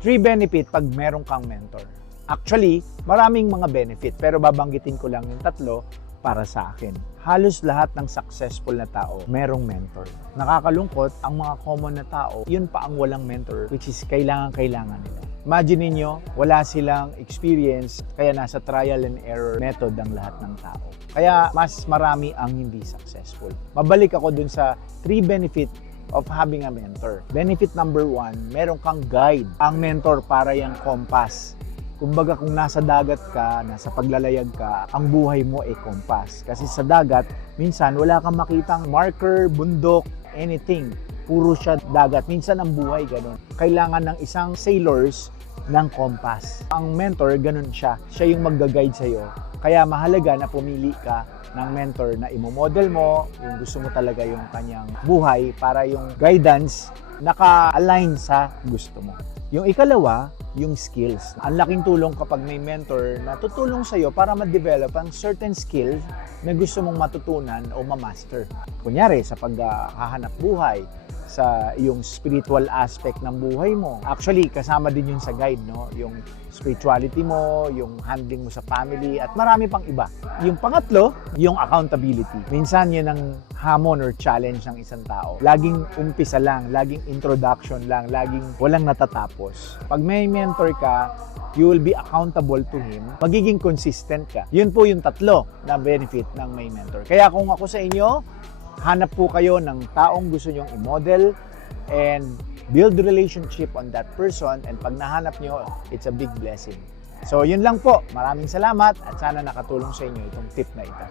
3 benefit pag meron kang mentor. Actually, maraming mga benefit pero babanggitin ko lang yung 3 para sa akin. Halos lahat ng successful na tao merong mentor. Nakakalungkot, ang mga common na tao, yun pa ang walang mentor, which is kailangan nila. Imagine ninyo, wala silang experience, kaya nasa trial and error method ang lahat ng tao. Kaya mas marami ang hindi successful. Mabalik ako dun sa 3 benefit of having a mentor. Benefit number 1, meron kang guide. Ang mentor para yung compass. Kumbaga kung nasa dagat ka, nasa paglalayag ka, ang buhay mo ay compass. Kasi sa dagat, minsan wala kang makitang marker, bundok, anything. Puro siya dagat. Minsan ang buhay ganun. Kailangan ng isang sailors ng compass. Ang mentor, ganun siya. Siya yung magga-guide sa'yo. Kaya mahalaga na pumili ka ng mentor na imomodel mo, yung gusto mo talaga yung kanyang buhay para yung guidance naka-align sa gusto mo. Yung ikalawa, yung skills. Ang laking tulong kapag may mentor na tutulong sa'yo para ma-develop ang certain skills na gusto mong matutunan o ma-master. Kunyari, sa paghahanap buhay, sa yung spiritual aspect ng buhay mo. Actually, kasama din yun sa guide, no? Yung spirituality mo, yung handling mo sa family, at marami pang iba. Yung pangatlo, yung accountability. Minsan yun ang hamon or challenge ng isang tao. Laging umpisa lang, laging introduction lang, laging walang natatapos. Pag may mentor ka, you will be accountable to him. Magiging consistent ka. Yun po yung 3 na benefit ng may mentor. Kaya kung ako sa inyo, hanap po kayo ng taong gusto nyong i-model and build relationship on that person, and pag nahanap nyo, it's a big blessing. So yun lang po. Maraming salamat at sana nakatulong sa inyo itong tip na ito.